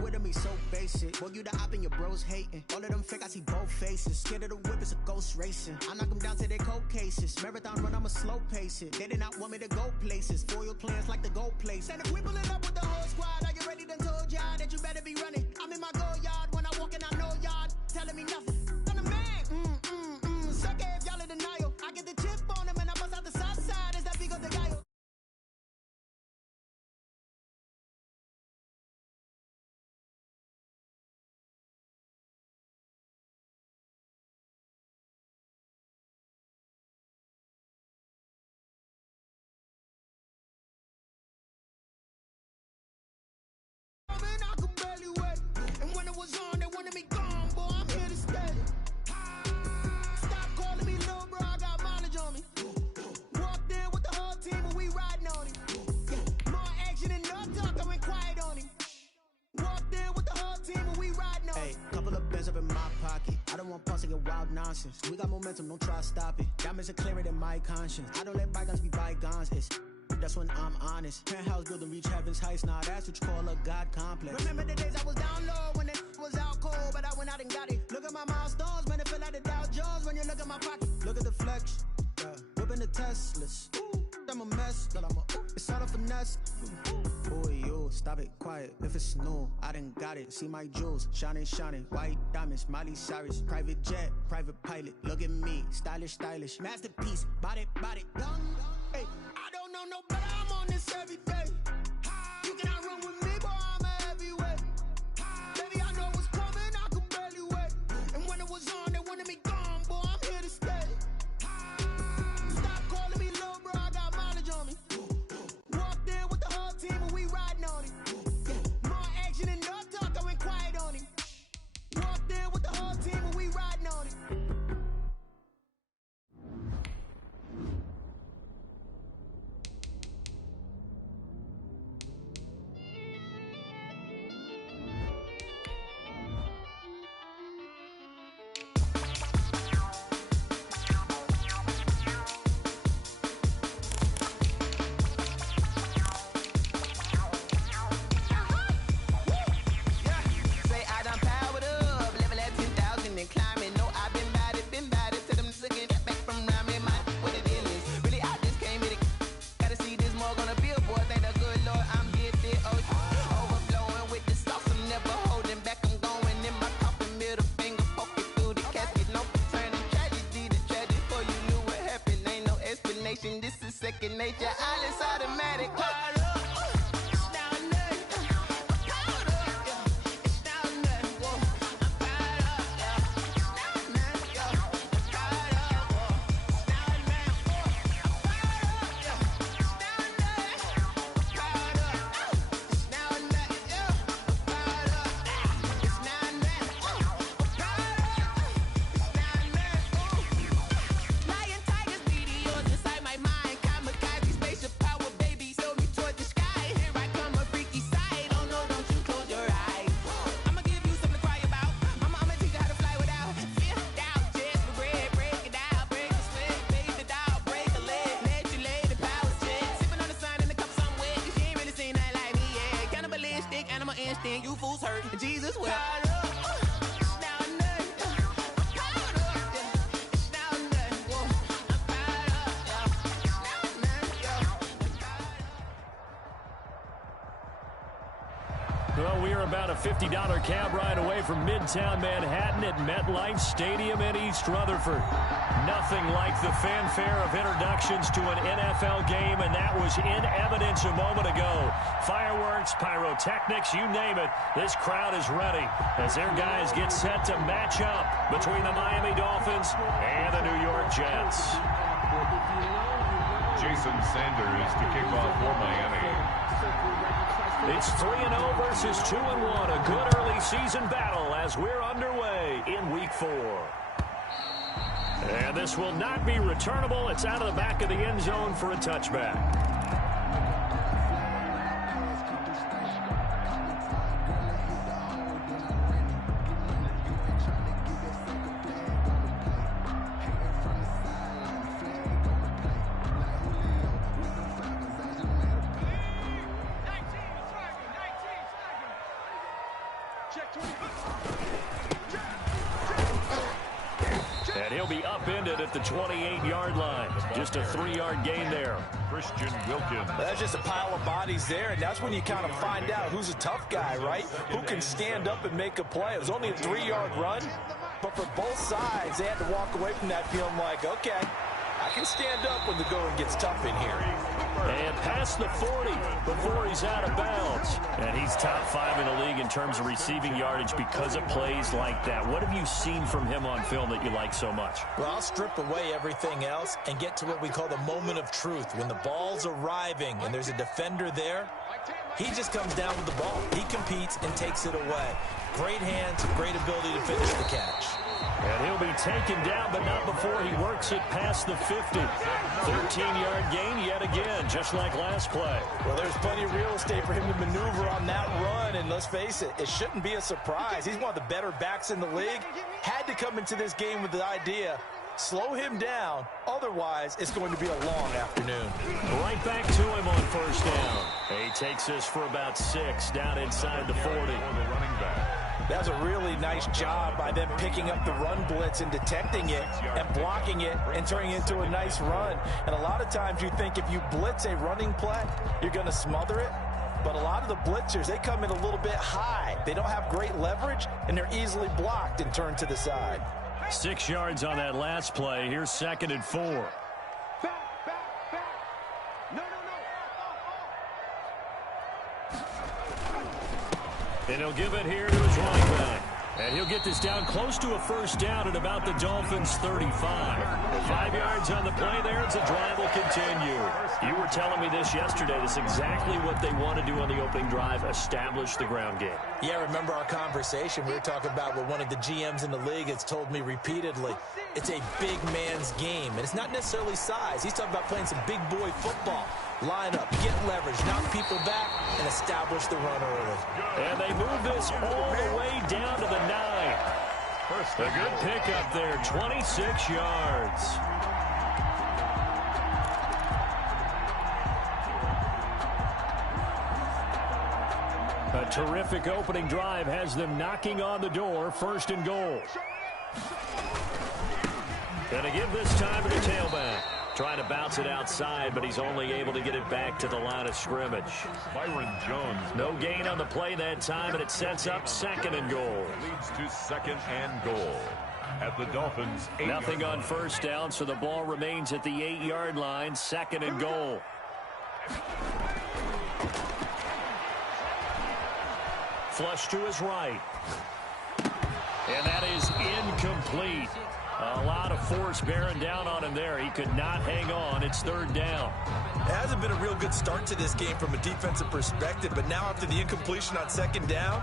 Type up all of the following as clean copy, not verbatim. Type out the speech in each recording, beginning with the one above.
with me so basic. Boy, you the op and your bros hating. All of them fake, I see both faces. Scared of the whip, it's a ghost racing. I knock them down to their cold cases. Marathon run, I'ma slow pace it. They did not want me to go places. Foil plans like the gold place. And if we pulling up with the whole squad, are you ready? Done told y'all that you better be running. I'm in my go yard when I walk in, I know y'all telling me nothing. I'm the man. Suck it if y'all in denial. I get the chip on them and I bust out the south side. Is that big of the guy? I could barely wait. And when it was on, they wanted me gone, boy. I'm here to stay. Stop calling me little bro, I got mileage on me. Walked in with the whole team and we riding on him. Yeah. More action and no talk, I went quiet on him. Walked in with the whole team and we riding on him. Hey, couple of bins up in my pocket. I don't want pulse to get wild nonsense. We got momentum, don't try to stop it. Diamonds are clearer than my conscience. I don't let bygones be bygones. That's when I'm honest. Penthouse building reach heaven's heights. Now that's what you call a God complex. Remember the days I was down low when it was out cold, but I went out and got it. Look at my milestones, man, it feel like the Dow Jones when you look at my pocket. Look at the flex, whipping the Teslas. Ooh, I'm a mess, but it's all a finesse. Boy, you stop it, quiet. If it's new, I done got it. See my jewels, shining, white diamonds, Miley Cyrus, private jet, private pilot. Look at me, stylish, masterpiece, body, young. Hey, I don't know no better, I'm on this every day. You cannot run with me, boy, I'm a heavyweight. Baby, I know what's coming, I could barely wait. And when it was on, they wanted me gone, boy, I'm here to stay. Stop calling me little bro, I got mileage on me. Walked in with the whole team and we riding on him. Yeah. More action and no talk, I went quiet on him. Walked in with the whole team and we riding on him. Nature, all is automatic. You fools hurt. Jesus will. Well, we are about a $50 cab ride away from Midtown Manhattan at MetLife Stadium in East Rutherford. Nothing like the fanfare of introductions to an NFL game, and that was in evidence a moment ago. Fireworks, pyrotechnics, you name it. This crowd is ready as their guys get set to match up between the Miami Dolphins and the New York Jets. Jason Sanders to kick off for Miami. It's 3-0 versus 2-1. A good early season battle as we're underway in Week 4. And this will not be returnable. It's out of the back of the end zone for a touchback. he'll be upended at the 28-yard line. Just a 3-yard gain there. Christian Wilkins. That's just a pile of bodies there, and that's when you kind of find out who's a tough guy, right? Who can stand up and make a play. It was only a 3-yard run, but for both sides, they had to walk away from that feeling like, okay, I can stand up when the going gets tough in here. And past the 40 before he's out of bounds. And he's top 5 in the league in terms of receiving yardage because of plays like that. What have you seen from him on film that you like so much? Well, I'll strip away everything else and get to what we call the moment of truth. When the ball's arriving and there's a defender there, he just comes down with the ball. He competes and takes it away. Great hands, great ability to finish the catch. And he'll be taken down, but not before he works it past the 50. 13-yard gain yet again, just like last play. Well, there's plenty of real estate for him to maneuver on that run, and let's face it, it shouldn't be a surprise. He's one of the better backs in the league. Had to come into this game with the idea, slow him down, otherwise it's going to be a long afternoon. Right back to him on first down. He takes this for about 6 down inside the 40. That was a really nice job by them picking up the run blitz and detecting it and blocking it and turning it into a nice run. And a lot of times you think if you blitz a running play, you're going to smother it. But a lot of the blitzers, they come in a little bit high. They don't have great leverage, and they're easily blocked and turned to the side. 6 yards on that last play. Here's 2nd and 4. And he'll give it here to his running back. And he'll get this down close to a first down at about the Dolphins' 35. 5 yards on the play there as the drive will continue. You were telling me this yesterday. This is exactly what they want to do on the opening drive, establish the ground game. Yeah, remember our conversation. We were talking about what one of the GMs in the league has told me repeatedly. It's a big man's game, and it's not necessarily size. He's talking about playing some big boy football. Line up, get leverage, knock people back, and establish the run early. And they move this all the way down to the 9. A good pickup there, 26 yards. A terrific opening drive has them knocking on the door, 1st and goal. Gonna give this time to the tailback. Trying to bounce it outside, but he's only able to get it back to the line of scrimmage. Byron Jones. No gain on the play that time, and it sets up 2nd and goal. Leads to 2nd and goal at the Dolphins' 8-yard line. Nothing on first down, so the ball remains at the 8-yard line, 2nd and goal. Flush to his right. And that is incomplete. A lot of force bearing down on him there. He could not hang on. It's 3rd down. It hasn't been a real good start to this game from a defensive perspective, but now after the incompletion on 2nd down,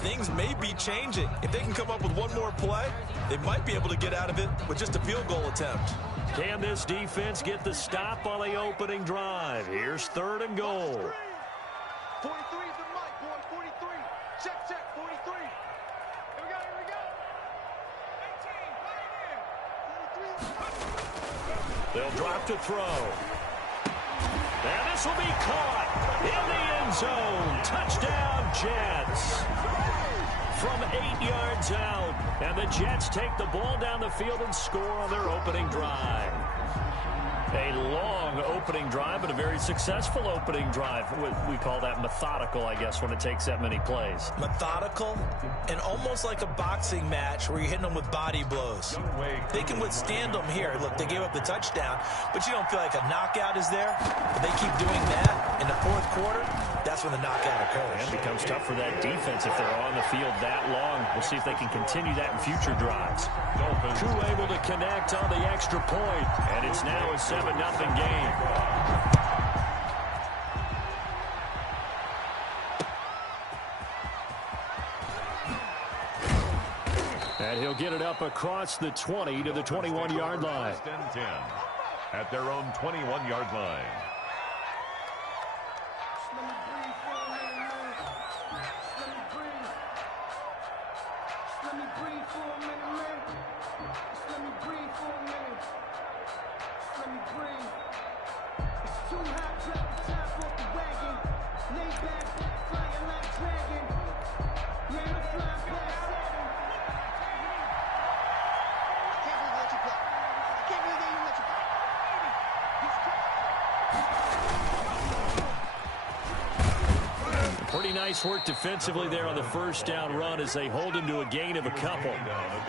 things may be changing. If they can come up with one more play, they might be able to get out of it with just a field goal attempt. Can this defense get the stop on the opening drive? Here's 3rd and goal. 43 is the mic, boy. 43. Check, check, 43. Here we go, here we go. 18, right in. 43. They'll drop to throw. And this will be caught in the end zone. Touchdown, Jets. From 8 yards out. And the Jets take the ball down the field and score on their opening drive. A long opening drive, but a very successful opening drive. We call that methodical, I guess, when it takes that many plays. Methodical and almost like a boxing match where you're hitting them with body blows. They can withstand them here. Look, they gave up the touchdown, but you don't feel like a knockout is there. But they keep doing that in the 4th quarter. That's when the knockout occurs. It becomes tough for that defense if they're on the field that long. We'll see if they can continue that in future drives. Koo able to connect on the extra point, and it's now a 7-0 game. And he'll get it up across the 20 to the 21-yard line. 1st and 10 at their own 21-yard line. nice work defensively there on the first down run as they hold him to a gain of a couple.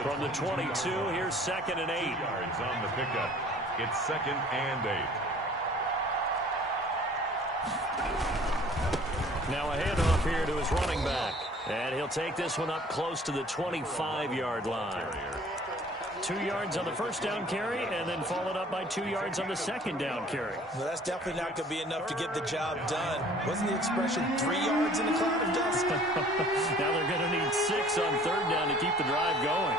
From the 22, here's 2nd and 8. Yards on the pickup. It's 2nd and 8. Now a handoff here to his running back. And he'll take this one up close to the 25-yard line. 2 yards on the first down carry, and then followed up by 2 yards on the second down carry. Well, that's definitely not going to be enough to get the job done. Wasn't the expression 3 yards in a cloud of dust? Now they're going to need 6 on 3rd down to keep the drive going.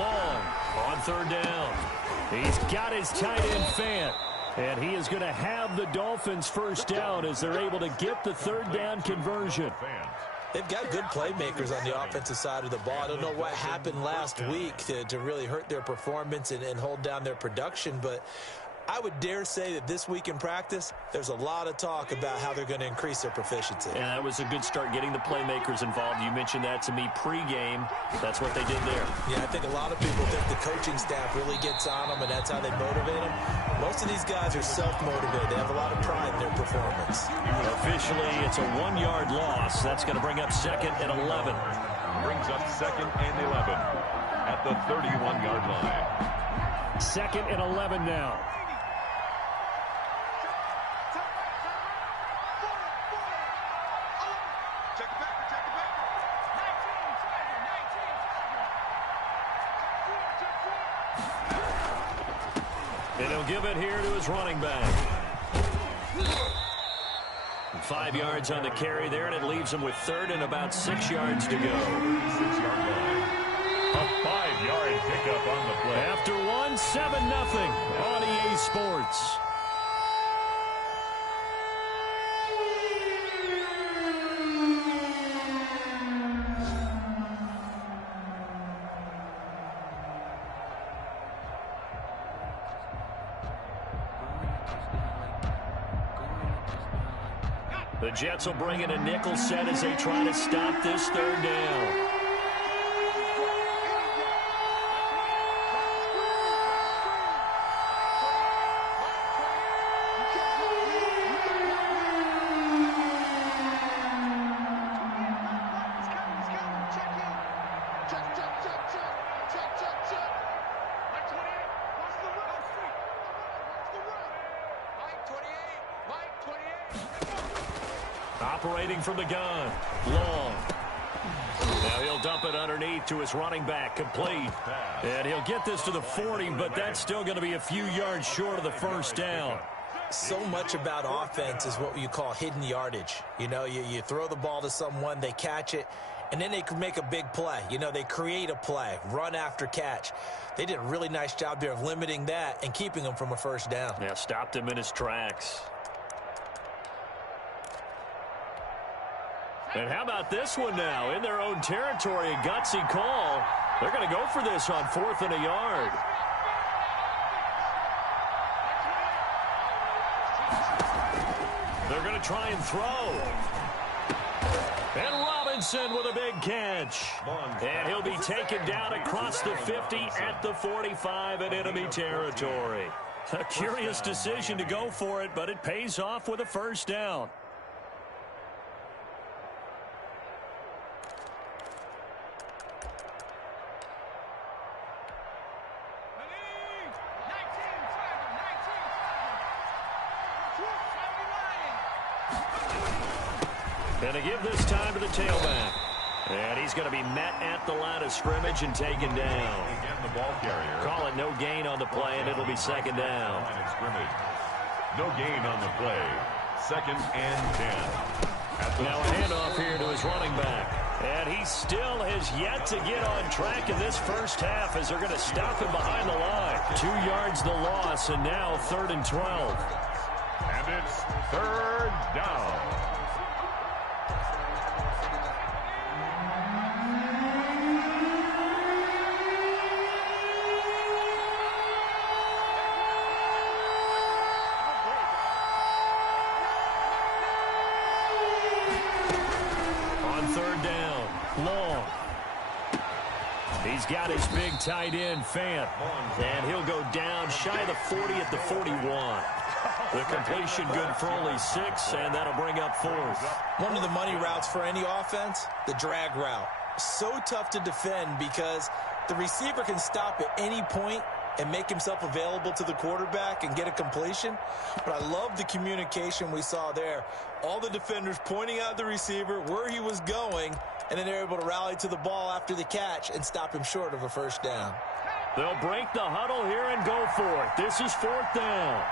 Long on 3rd down. He's got his tight end Fant. And he is going to have the Dolphins first down as they're able to get the 3rd down conversion. They've got good playmakers on the offensive side of the ball. I don't know what happened last week to really hurt their performance and hold down their production, but I would dare say that this week in practice, there's a lot of talk about how they're going to increase their proficiency. And that was a good start getting the playmakers involved. You mentioned that to me pregame. That's what they did there. Yeah, I think a lot of people think the coaching staff really gets on them, and that's how they motivate them. Most of these guys are self-motivated. They have a lot of pride in their performance. Officially, it's a 1-yard loss. That's going to bring up 2nd and 11. Brings up 2nd and 11 at the 31-yard line. 2nd and 11 now. And he'll give it here to his running back. 5 yards on the carry there, and it leaves him with 3rd and about 6 yards to go. 6-yard line. A 5-yard pickup on the play. After 1, 7-0 on EA Sports. The Jets will bring in a nickel set as they try to stop this 3rd down. Operating from the gun. Long. Now he'll dump it underneath to his running back. Complete. And he'll get this to the 40, but that's still going to be a few yards short of the first down. So much about offense is what you call hidden yardage. You know, you throw the ball to someone, they catch it, and then they can make a big play. You know, they create a play, run after catch. They did a really nice job there of limiting that and keeping him from a first down. Yeah, stopped him in his tracks. And how about this one now? In their own territory, a gutsy call. They're going to go for this on 4th and a yard. They're going to try and throw. And Robinson with a big catch. And he'll be taken down across the 50 at the 45 in enemy territory. A curious decision to go for it, but it pays off with a first down. And to give this time to the tailback. And he's going to be met at the line of scrimmage and taken down. Again, the ball carrier. Call it no gain on the play, and it'll be 2nd down. Line of scrimmage. No gain on the play. 2nd and 10. Now a handoff here to his running back. And he still has yet to get on track in this first half as they're going to stop him behind the line. 2 yards the loss, and now 3rd and 12. And it's 3rd down. He's got his big tight end, Fant. And he'll go down shy of the 40 at the 41. The completion good for only 6, and that'll bring up 4th. One of the money routes for any offense, the drag route. So tough to defend because the receiver can stop at any point and make himself available to the quarterback and get a completion. But I love the communication we saw there. All the defenders pointing out the receiver, where he was going, and then they're able to rally to the ball after the catch and stop him short of a first down. They'll break the huddle here and go for it. This is 4th down.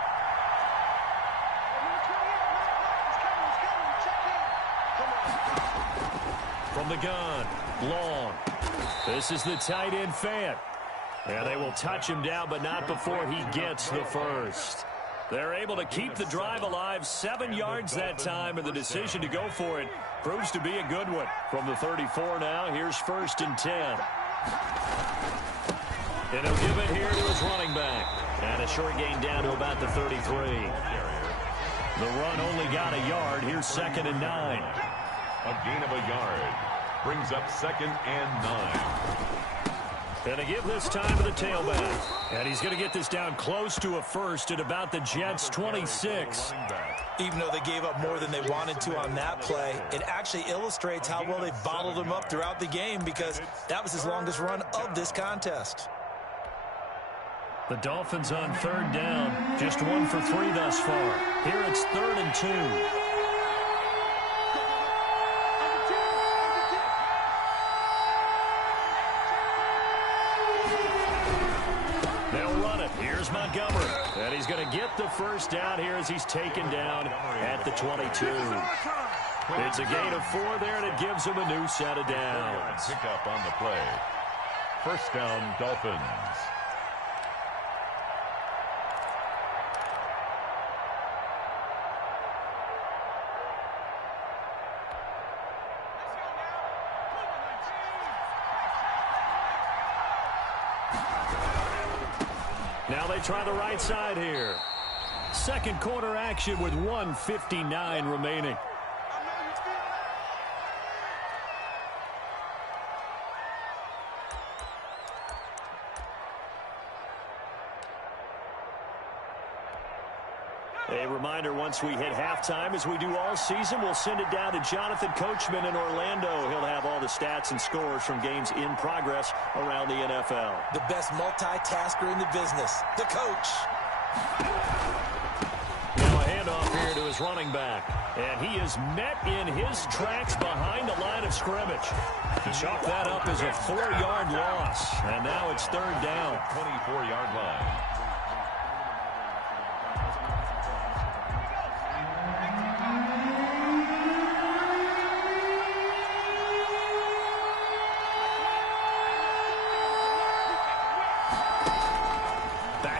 From the gun, long. This is the tight end Fant. And they will touch him down, but not before he gets the first. They're able to keep the drive alive, 7 yards that time, and the decision to go for it proves to be a good one. From the 34 now, here's 1st and 10. And he'll give it here to his running back. And a short gain down to about the 33. The run only got a yard. Here's 2nd and 9. A gain of a yard brings up 2nd and 9. And to give this time to the tailback. And he's going to get this down close to a first at about the Jets' 26. Even though they gave up more than they wanted to on that play, it actually illustrates how well they bottled him up throughout the game because that was his longest run of this contest. The Dolphins on 3rd down. Just 1 for 3 thus far. Here it's 3rd and 2. Here's Montgomery, and he's going to get the first down here as he's taken down at the 22. It's a gain of 4 there, and it gives him a new set of downs. Pick up on the play. First down, Dolphins. Now they try the right side here. Second quarter action with 1:59 remaining. A reminder, once we hit halftime, as we do all season, we'll send it down to Jonathan Coachman in Orlando. He'll have all the stats and scores from games in progress around the NFL. The best multitasker in the business, the coach. Now a handoff here to his running back. And he is met in his tracks behind the line of scrimmage. Chalk that up as a 4-yard loss. And now it's 3rd down. 24-yard line.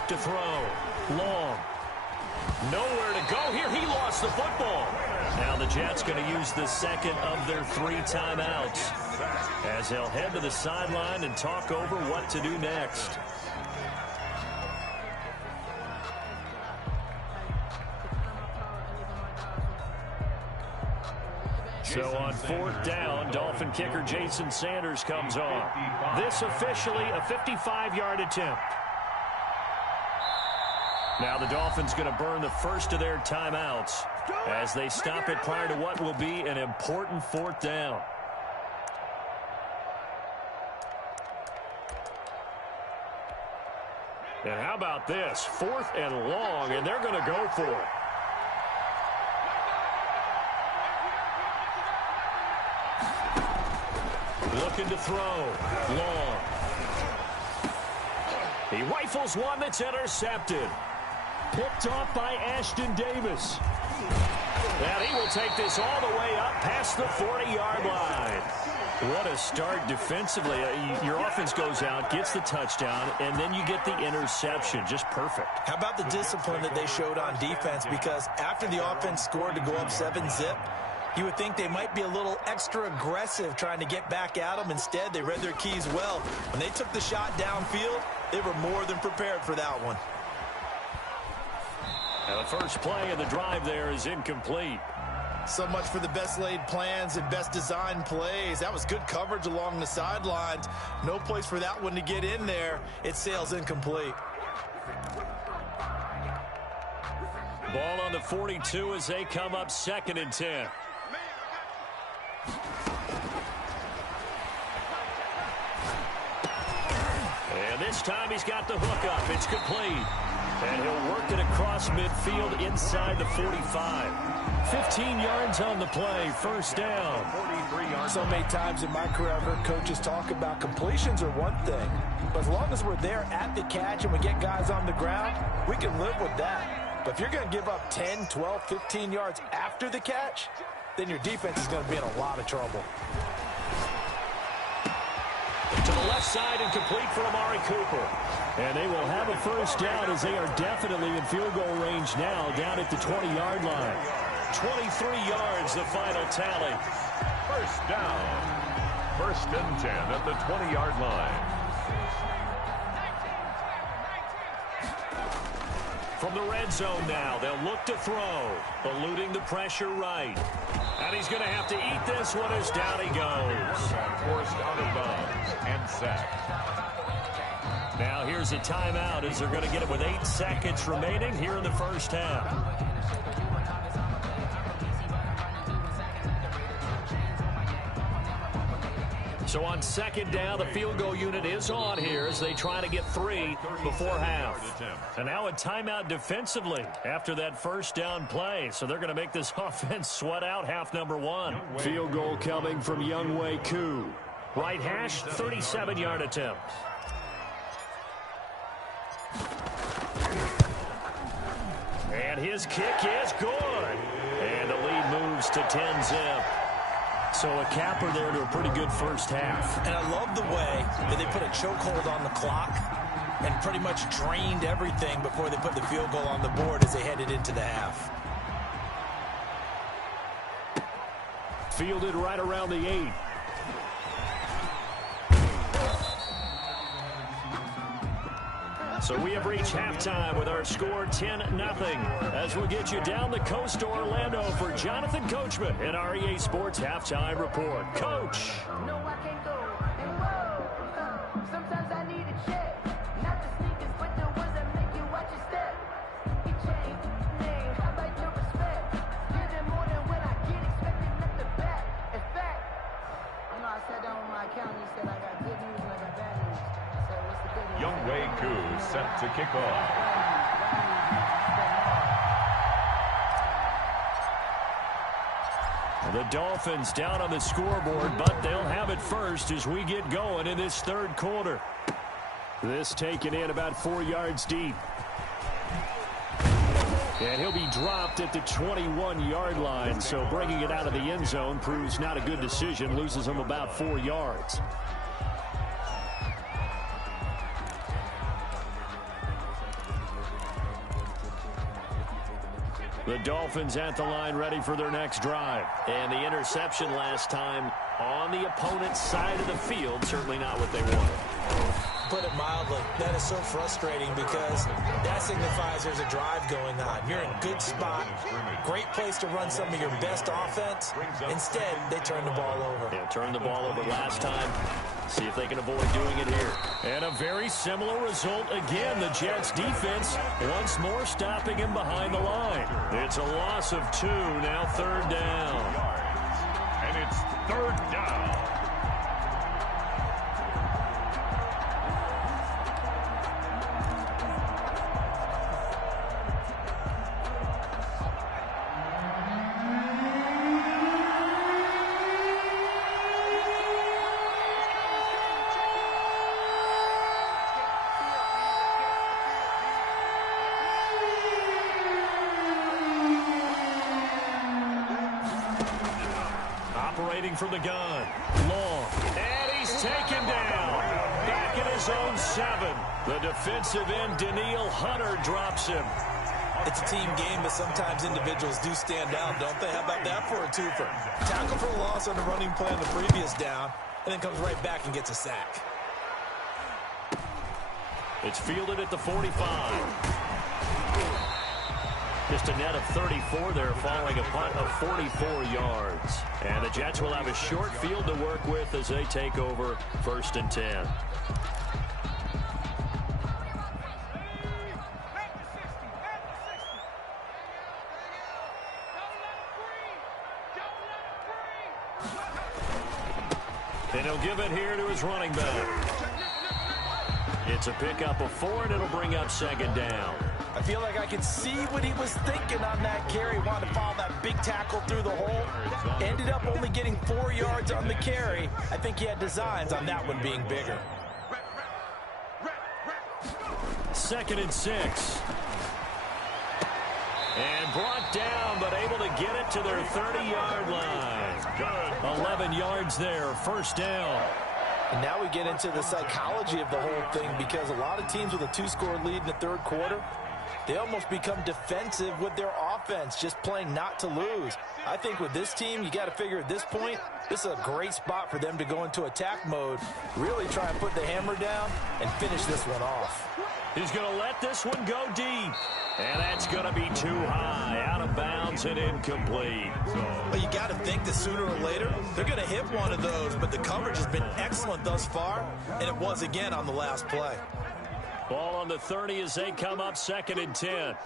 To throw. Long. Nowhere to go here. He lost the football. Now the Jets going to use the second of their 3 timeouts as they'll head to the sideline and talk over what to do next. So on 4th down, Dolphin kicker Jason Sanders comes on. This officially a 55-yard attempt. Now the Dolphins going to burn the first of their timeouts as they stop it prior to what will be an important 4th down. And how about this? 4th and long, and they're going to go for it. Looking to throw. Long. He rifles one that's intercepted. Picked off by Ashton Davis. And he will take this all the way up past the 40-yard line. What a start defensively. Your offense goes out, gets the touchdown, and then you get the interception. Just perfect. How about the discipline that they showed on defense? Because after the offense scored to go up 7-zip, you would think they might be a little extra aggressive trying to get back at them. Instead, they read their keys well. When they took the shot downfield, they were more than prepared for that one. And the first play of the drive there is incomplete. So much for the best laid plans and best designed plays. That was good coverage along the sidelines. No place for that one to get in there. It sails incomplete. Ball on the 42 as they come up 2nd and 10. And this time he's got the hook up. It's complete. And he'll work it across midfield inside the 45. 15 yards on the play. First down. 43 yards. So many times in my career, I've heard coaches talk about completions are one thing. But as long as we're there at the catch and we get guys on the ground, we can live with that. But if you're going to give up 10, 12, 15 yards after the catch, then your defense is going to be in a lot of trouble. To the left side and complete for Amari Cooper. And they will have a first down as they are definitely in field goal range now, down at the 20-yard line. 23 yards, the final tally. First down. 1st and 10 at the 20-yard line. From the red zone now, they'll look to throw. Eluding the pressure right. And he's going to have to eat this one as down he goes. Forced out of bounds and sacked. Now here's a timeout as they're going to get it with 8 seconds remaining here in the first half. So on 2nd down, the field goal unit is on here as they try to get 3 before half. And now a timeout defensively after that first down play. So they're going to make this offense sweat out half number 1. Field goal coming from Younghoe Koo. Right hash, 37-yard attempt. And his kick is good. And the lead moves to 10-zip. So a capper there to a pretty good first half. And I love the way that they put a chokehold on the clock and pretty much drained everything before they put the field goal on the board as they headed into the half. Fielded right around the 8. So we have reached halftime with our score 10-0 as we'll get you down the coast to Orlando for Jonathan Coachman in our EA Sports Halftime Report. Coach. No, I can't go. And whoa, sometimes I need a check. Not the sneakers, but the ones that make you watch your step. You change name, how about your respect? Getting more than when I get expected at the back. In fact, I sat down with my accountant and he said I got good news and I got bad news. So what's the good news? Younghoe Koo set to kick off. The Dolphins down on the scoreboard, but they'll have it first as we get going in this 3rd quarter. This taken in about 4 yards deep. And he'll be dropped at the 21-yard line, so bringing it out of the end zone proves not a good decision, loses him about 4 yards. The Dolphins at the line ready for their next drive. And the interception last time on the opponent's side of the field, certainly not what they wanted. Put it mildly, that is so frustrating because that signifies there's a drive going on. You're in a good spot, great place to run some of your best offense. Instead, they turn the ball over. Yeah, turned the ball over last time. See if they can avoid doing it here. And a very similar result again. The Jets defense once more stopping him behind the line. It's a loss of 2, now 3rd down. And it's 3rd down. From the gun. Long. And he's taken down. Back in his own 7. The defensive end, Danielle Hunter, drops him. It's a team game, but sometimes individuals do stand out, don't they? How about that for a twofer? Tackle for a loss on the running play on the previous down, and then comes right back and gets a sack. It's fielded at the 45. Just a net of 34 there, following a punt of 44 yards. And the Jets will have a short field to work with as they take over 1st and 10. And he'll give it here to his running back. It's a pickup of 4, and it'll bring up second down. I feel like I could see what he was thinking on that carry. Wanted to follow that big tackle through the hole. Ended up only getting 4 yards on the carry. I think he had designs on that one being bigger. 2nd and 6. And brought down, but able to get it to their 30-yard line. 11 yards there, first down. And now we get into the psychology of the whole thing, because a lot of teams with a 2-score lead in the third quarter, they almost become defensive with their offense, just playing not to lose. I think with this team, you got to figure at this point, this is a great spot for them to go into attack mode, really try and put the hammer down and finish this one off. He's going to let this one go deep. And that's going to be too high, out of bounds and incomplete. Well, you got to think that sooner or later, they're going to hit one of those, but the coverage has been excellent thus far, and it was again on the last play. Ball on the 30 as they come up 2nd and 10.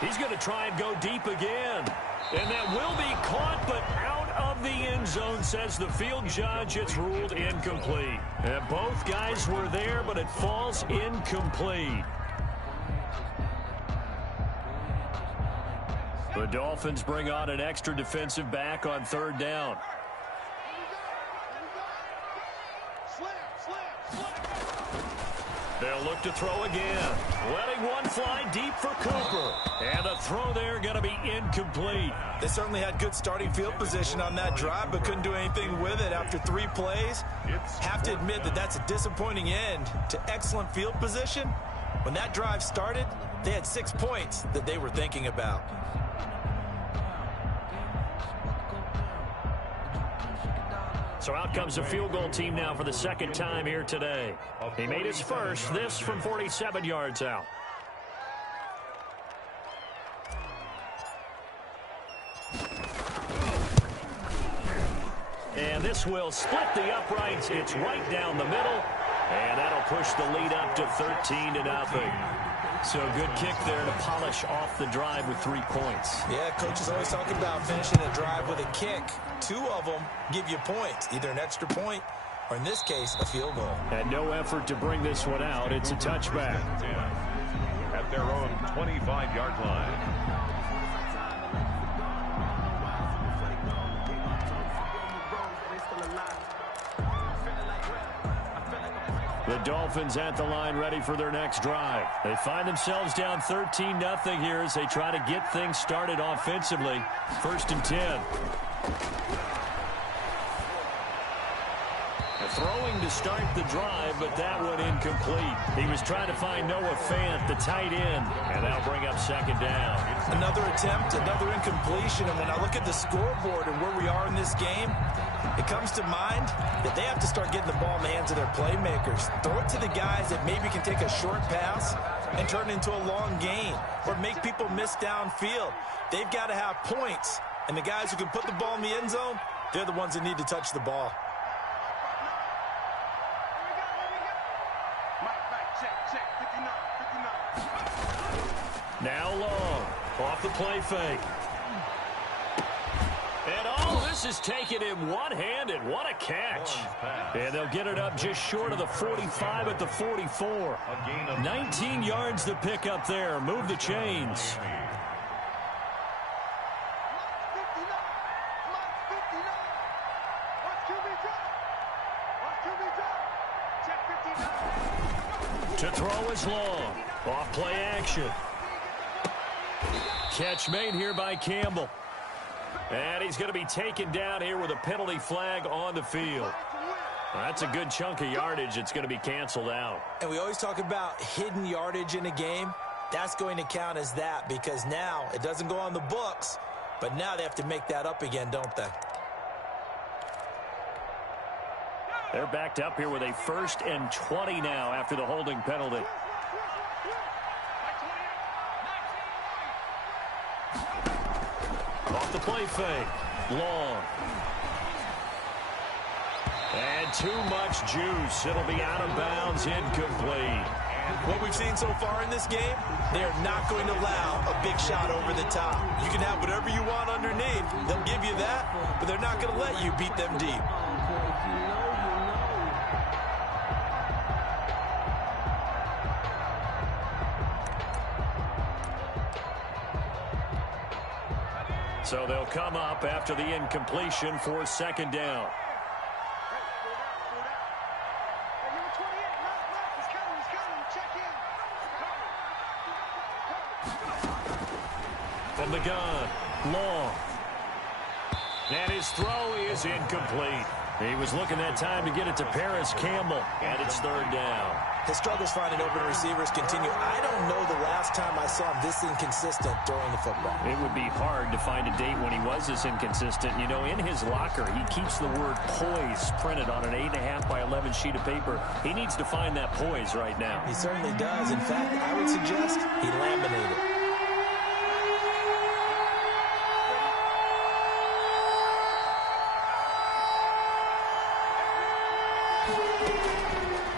He's going to try and go deep again. And that will be caught, but out of the end zone, says the field judge. It's ruled incomplete. And both guys were there, but it falls incomplete. The Dolphins bring on an extra defensive back on 3rd down. They'll look to throw again. Letting one fly deep for Cooper. And the throw there going to be incomplete. They certainly had good starting field position on that drive, but couldn't do anything with it after 3 plays. Have to admit that that's a disappointing end to excellent field position. When that drive started, they had 6 points that they were thinking about. So out comes the field goal team now for the 2nd time here today. He made his first, this from 47 yards out. And this will split the uprights. It's right down the middle. And that'll push the lead up to 13-0. So good kick there to polish off the drive with 3 points. Yeah, coach is always talking about finishing a drive with a kick. 2 of them give you points, either an extra point or, in this case, a field goal. And no effort to bring this one out. It's a touchback. At their own 25-yard line. The Dolphins at the line ready for their next drive. They find themselves down 13-0 here as they try to get things started offensively. 1st and 10. Throwing to start the drive, but that one incomplete. He was trying to find Noah Fant, the tight end, and that'll bring up 2nd down. Another attempt, another incompletion, and when I look at the scoreboard and where we are in this game, it comes to mind that they have to start getting the ball in the hands of their playmakers. Throw it to the guys that maybe can take a short pass and turn it into a long gain or make people miss downfield. They've got to have points, and the guys who can put the ball in the end zone, they're the ones that need to touch the ball. Now long, off the play fake. And all this is taken in one-handed. What a catch. And they'll get it up just short of the 45 at the 44. 19 yards to pick up there. Move the chains. To throw is long. Off play action. Catch made here by Campbell. And he's going to be taken down here with a penalty flag on the field. That's a good chunk of yardage. It's going to be canceled out. And we always talk about hidden yardage in a game. That's going to count as that because now it doesn't go on the books, but now they have to make that up again, don't they? They're backed up here with a 1st and 20 now after the holding penalty. Off the play fake. Long. And too much juice. It'll be out of bounds, incomplete. What we've seen so far in this game, they are not going to allow a big shot over the top. You can have whatever you want underneath. They'll give you that, but they're not going to let you beat them deep. So they'll come up after the incompletion for second down. From the gun, long. And his throw is incomplete. He was looking that time to get it to Paris Campbell, and it's third down. His struggles finding open receivers continue. I don't know the last time I saw him this inconsistent throwing the football. It would be hard to find a date when he was this inconsistent. You know, in his locker, he keeps the word poise printed on an 8.5 by 11 sheet of paper. He needs to find that poise right now. He certainly does. In fact, I would suggest he laminated.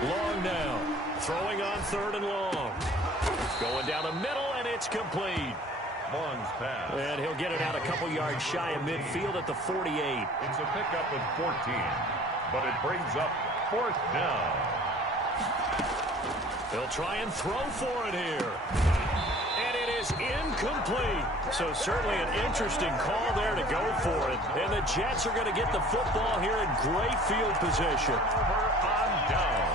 Long now. Throwing on third and long. Going down the middle, and it's complete. Long's pass. And he'll get it out a couple yards shy of midfield at the 48. It's a pickup of 14, but it brings up fourth down. They'll try and throw for it here. And it is incomplete. So certainly an interesting call there to go for it. And the Jets are going to get the football here in great field position. Over on down.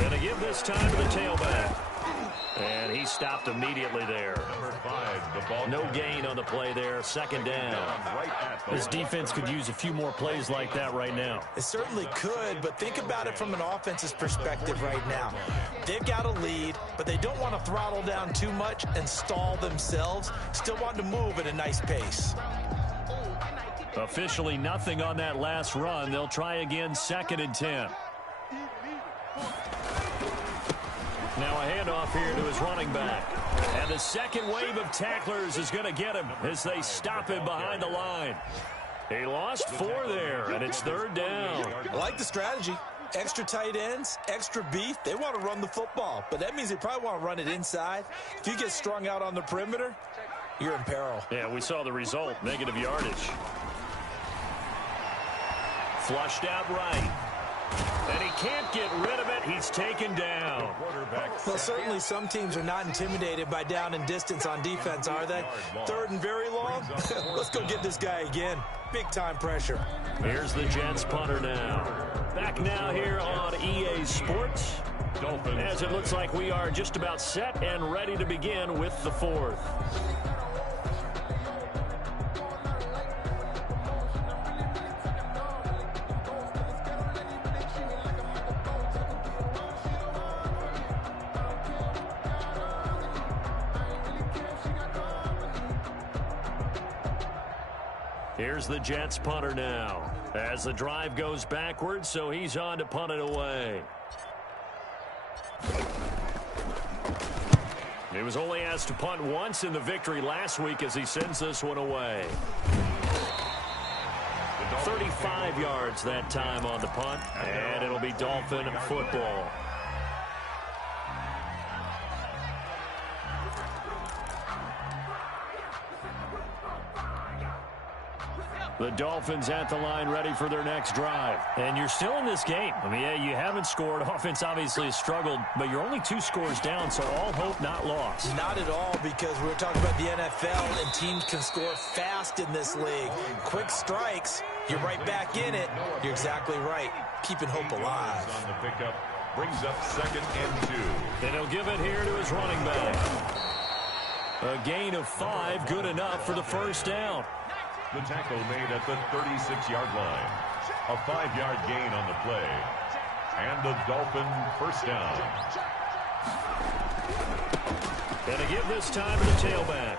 Gonna give this time to the tailback. And he stopped immediately there. Number 5, the ball. No gain on the play there. Second down. Right at the This defense could use a few more plays like that right now. It certainly could, but think about it from an offense's perspective right now. They've got a lead, but they don't want to throttle down too much and stall themselves. Still want to move at a nice pace. Officially nothing on that last run. They'll try again, second and 10. Now a handoff here to his running back. And the second wave of tacklers is going to get him as they stop him behind the line. He lost 4 there, and it's third down. I like the strategy. Extra tight ends, extra beef. They want to run the football, but that means they probably want to run it inside. If you get strung out on the perimeter, you're in peril. Yeah, we saw the result, negative yardage. Flushed out right. And he can't get rid of it. He's taken down. Well, certainly some teams are not intimidated by down and distance on defense, are they? Third and very long? Let's go get this guy again. Big time pressure. Here's the Jets punter now. Back now here on EA Sports. As it looks like we are just about set and ready to begin with the fourth. Here's the Jets punter now. As the drive goes backwards, so he's on to punt it away. He was only asked to punt once in the victory last week as he sends this one away. 35 yards that time on the punt, and it'll be Dolphin football. The Dolphins at the line ready for their next drive. And you're still in this game. I mean, yeah, you haven't scored. Offense obviously has struggled, but you're only 2 scores down, so all hope not lost. Not at all, because we're talking about the NFL, and teams can score fast in this league. Quick strikes, you're right back in it. You're exactly right. Keeping hope alive. On the pickup brings up second and 2. And he'll give it here to his running back. A gain of 5, good enough for the first down. The tackle made at the 36-yard line. A 5-yard gain on the play. And the Dolphin first down. And to give this time to the tailback.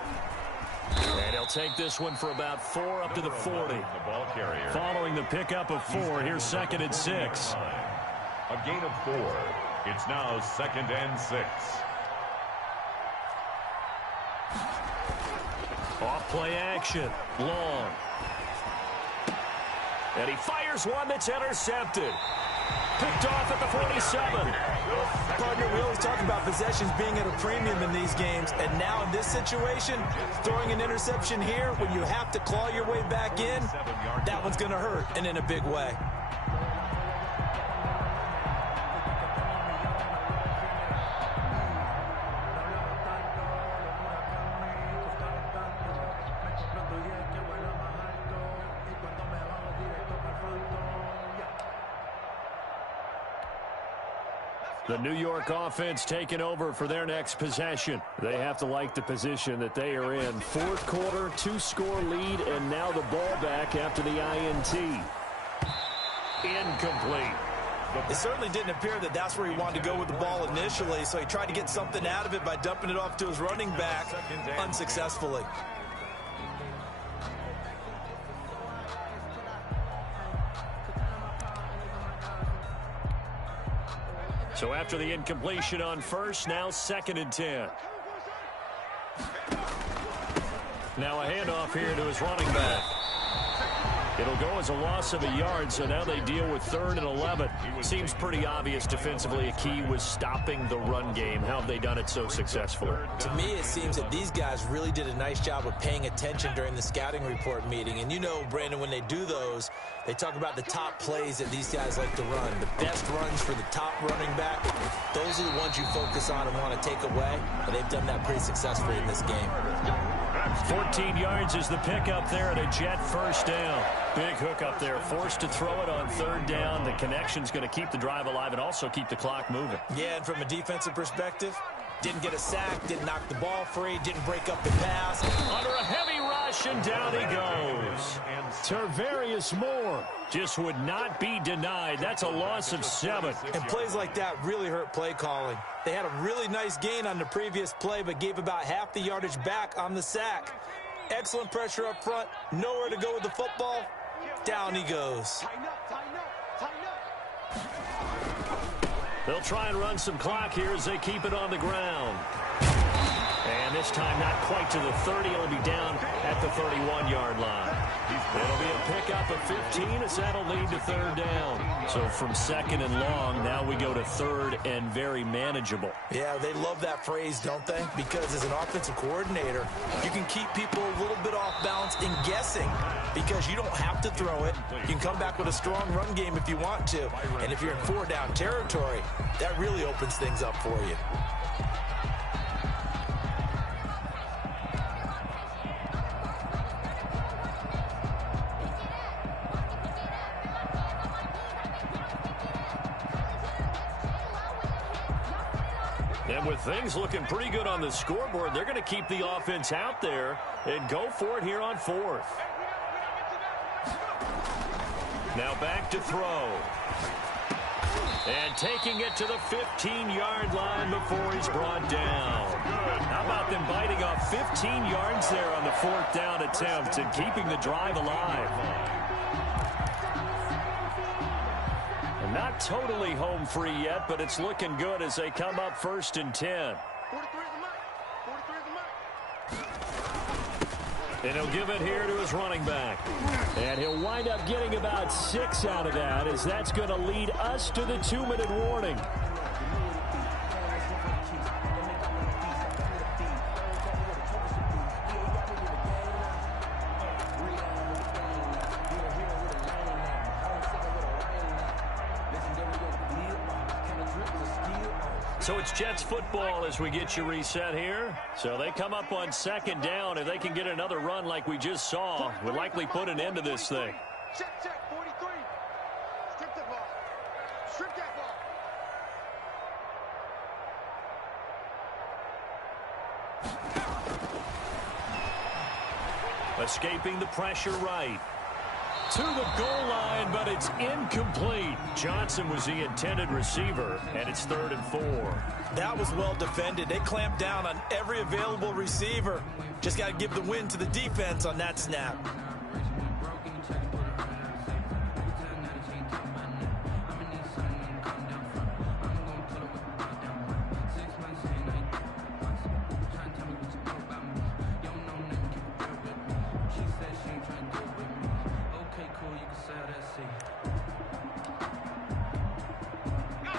And he'll take this one for about 4 up to the 40. The ball carrier. Following the pickup of 4, here's 2nd and 6. A gain of 4. It's now 2nd and 6. Off play action. Long. And he fires one that's intercepted. Picked off at the 47. Partner, we always talk about possessions being at a premium in these games, and now in this situation, throwing an interception here when you have to claw your way back in, that one's going to hurt, and in a big way. The New York offense taking over for their next possession. They have to like the position that they are in. 4th quarter, 2-score lead, and now the ball back after the INT. Incomplete. It certainly didn't appear that that's where he wanted to go with the ball initially, so he tried to get something out of it by dumping it off to his running back unsuccessfully. So after the incompletion on 1st, now 2nd and 10. Now a handoff here to his running back. It'll go as a loss of a yard, so now they deal with 3rd and 11. Seems pretty obvious defensively a key was stopping the run game. How have they done it so successfully? To me, it seems that these guys really did a nice job of paying attention during the scouting report meeting. And you know, Brandon, when they do those, they talk about the top plays that these guys like to run. The best runs for the top running back, those are the ones you focus on and want to take away. And they've done that pretty successfully in this game. 14 yards is the pickup there at a Jet 1st down. Big hook up there, forced to throw it on 3rd down. The connection's going to keep the drive alive and also keep the clock moving. Yeah, and from a defensive perspective, didn't get a sack, didn't knock the ball free, didn't break up the pass. Under a heavy rush, and down he goes. Tervarius Moore just would not be denied. That's a loss of 7. And plays like that really hurt play calling. They had a really nice gain on the previous play, but gave about half the yardage back on the sack. Excellent pressure up front, nowhere to go with the football. Down he goes. They'll try and run some clock here as they keep it on the ground. And this time not quite to the 30. It'll be down at the 31-yard line. It'll be a pickup of 15 as that'll lead to 3rd down. So from 2nd and long, now we go to 3rd and very manageable. Yeah, they love that phrase, don't they? Because as an offensive coordinator, you can keep people a little bit off balance and guessing because you don't have to throw it. You can come back with a strong run game if you want to. And if you're in 4-down territory, that really opens things up for you. And with things looking pretty good on the scoreboard, they're going to keep the offense out there and go for it here on 4th. Now back to throw. And taking it to the 15-yard line before he's brought down. How about them biting off 15 yards there on the 4th down attempt and keeping the drive alive? Not totally home free yet, but it's looking good as they come up 1st and 10. And he'll give it here to his running back. And he'll wind up getting about 6 out of that, as that's going to lead us to the 2-minute warning. So it's Jets football as we get you reset here. So they come up on 2nd down. If they can get another run like we just saw, would likely put an end to this thing. Check, 43. Strip that ball. Strip that ball. Escaping the pressure right. to the goal line, but it's incomplete. Johnson was the intended receiver, and it's 3rd and 4. That was well defended. They clamped down on every available receiver. Just got to give the win to the defense on that snap.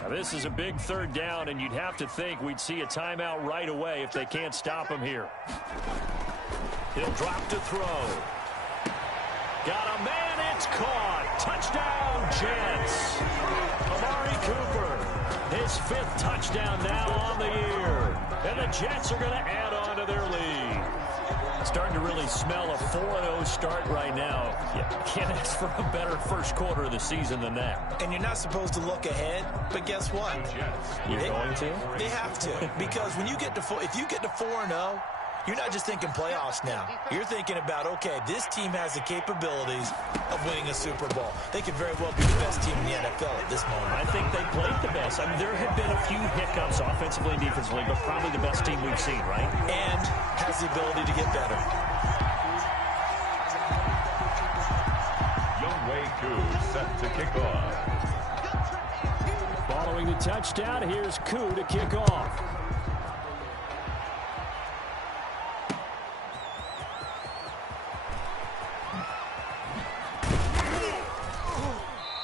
This is a big 3rd down, and you'd have to think we'd see a timeout right away if they can't stop him here. He'll drop to throw. Got a man, it's caught. Touchdown, Jets. Amari Cooper, his 5th touchdown now on the year. And the Jets are going to add on to their lead. Starting to really smell a 4-0 start right now. You can't ask for a better first quarter of the season than that. And you're not supposed to look ahead, but guess what? You're going to? They have to, because when you get to if you get to 4-0, you're not just thinking playoffs now. You're thinking about, okay, this team has the capabilities of winning a Super Bowl. They could very well be the best team in the NFL at this moment. I think they played the best. I mean, there have been a few hiccups offensively and defensively, but probably the best team we've seen, right? And has the ability to get better. Younghoe Koo set to kick off. Following the touchdown, here's Koo to kick off.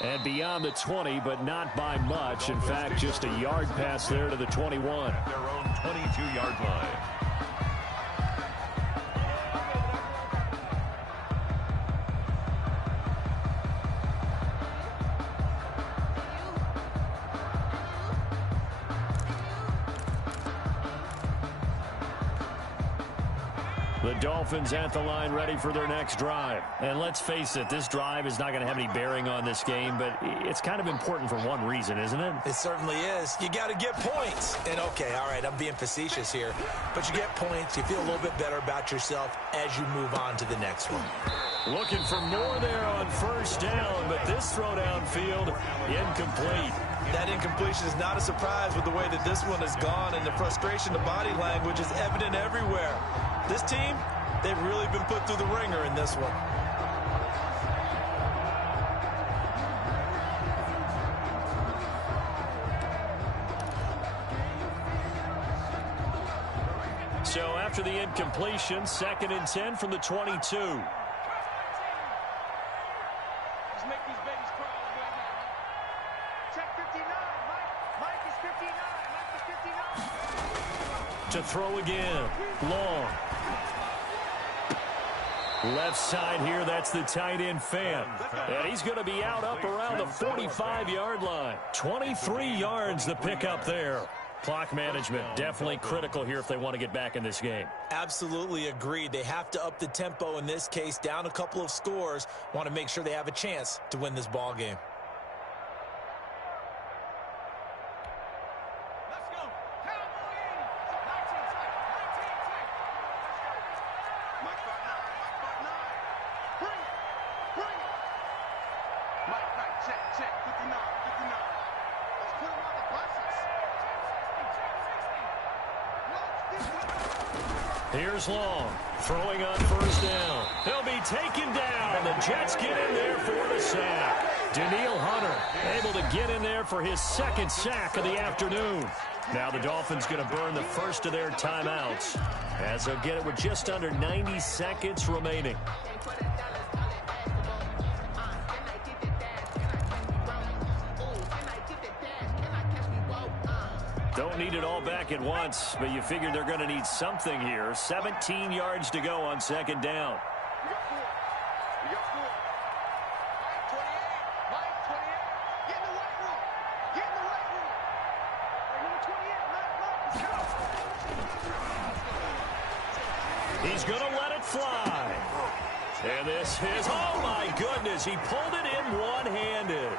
And beyond the 20, but not by much. In fact, just a yard pass there to the 21. At their own 22-yard line. The Dolphins at the line ready for their next drive. And let's face it, this drive is not going to have any bearing on this game, but it's kind of important for one reason, isn't it? It certainly is. You got to get points. And okay, all right, I'm being facetious here, but you get points, you feel a little bit better about yourself as you move on to the next one. Looking for more there on 1st down, but this throw downfield incomplete. That incompletion is not a surprise with the way that this one has gone, and the frustration, the body language is evident everywhere. This team, they've really been put through the ringer in this one. So after the incompletion, 2nd and 10 from the 22. To throw again. Long. Left side here, that's the tight end Fan. And he's going to be out up around the 45-yard line. 23 yards the pickup there. Clock management definitely critical here if they want to get back in this game. Absolutely agreed. They have to up the tempo in this case, down a couple of scores. Want to make sure they have a chance to win this ball game. Here's Long, throwing on 1st down. He'll be taken down. The Jets get in there for the sack. Danielle Hunter able to get in there for his 2nd sack of the afternoon. Now the Dolphins going to burn the first of their timeouts as they'll get it with just under 90 seconds remaining. Don't need it all back at once, but you figure they're going to need something here. 17 yards to go on 2nd down. He's going to let it fly. And this is, oh my goodness, he pulled it in one-handed.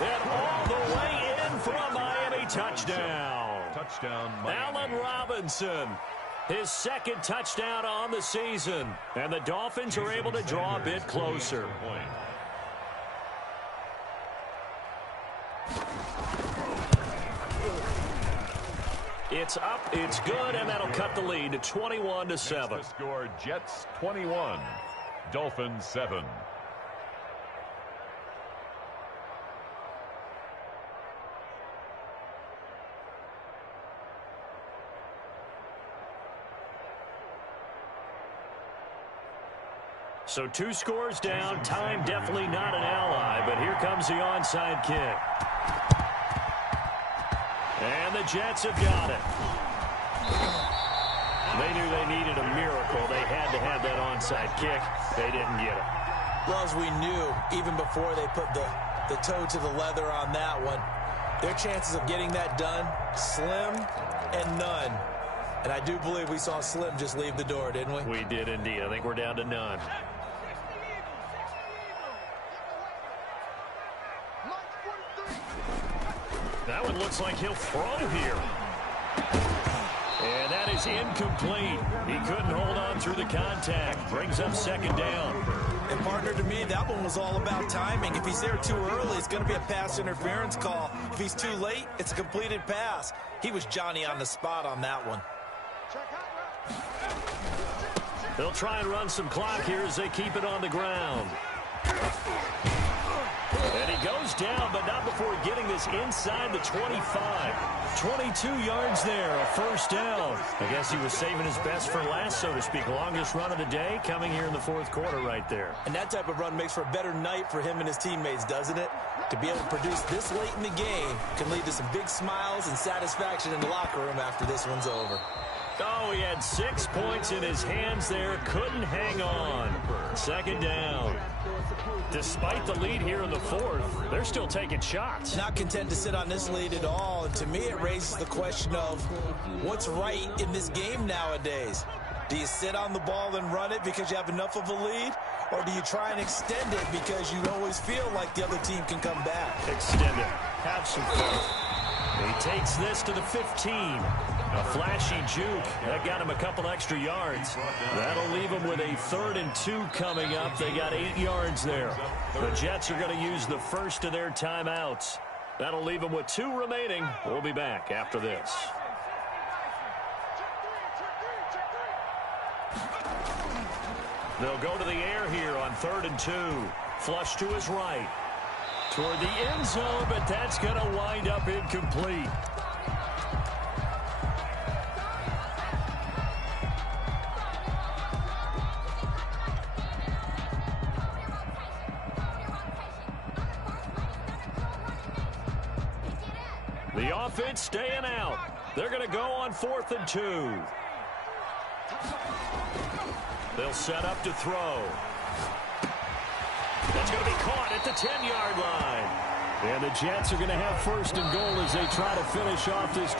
And all the way in for a Miami touchdown. Allen Robinson, his 2nd touchdown on the season. And the Dolphins are able to draw a bit closer. It's up, it's good, and that'll cut the lead to 21-7. The score, Jets 21, Dolphins 7. So 2 scores down. Time definitely not an ally, but here comes the onside kick. And the Jets have got it. They knew they needed a miracle. They had to have that onside kick. They didn't get it. Well, as we knew, even before they put the toe to the leather on that one, their chances of getting that done, slim and none. And I do believe we saw Slim just leave the door, didn't we? We did indeed. I think we're down to none. That one looks like he'll throw here. And that is incomplete. He couldn't hold on through the contact. Brings up second down. And partner, to me, that one was all about timing. If he's there too early, it's going to be a pass interference call. If he's too late, it's a completed pass. He was Johnny on the spot on that one. They'll try and run some clock here as they keep it on the ground. And he goes down, but not before getting this inside the 25. 22 yards there, a first down. I guess he was saving his best for last, so to speak. Longest run of the day coming here in the fourth quarter right there. And that type of run makes for a better night for him and his teammates, doesn't it? To be able to produce this late in the game can lead to some big smiles and satisfaction in the locker room after this one's over. Oh, he had 6 points in his hands there. Couldn't hang on. Second down. Despite the lead here in the fourth, they're still taking shots. Not content to sit on this lead at all. And to me, it raises the question of what's right in this game nowadays. Do you sit on the ball and run it because you have enough of a lead? Or do you try and extend it because you always feel like the other team can come back? Extend it. Have some fun. He takes this to the 15. A flashy juke. That got him a couple extra yards. That'll leave him with a 3rd and 2 coming up. They got 8 yards there. The Jets are going to use the first of their timeouts. That'll leave them with 2 remaining. We'll be back after this. They'll go to the air here on 3rd and 2. Flush to his right. Toward the end zone, but that's going to wind up incomplete. The offense staying out. They're going to go on 4th and 2. They'll set up to throw. That's going to be caught at the 10-yard line. And the Jets are going to have 1st and goal as they try to finish off this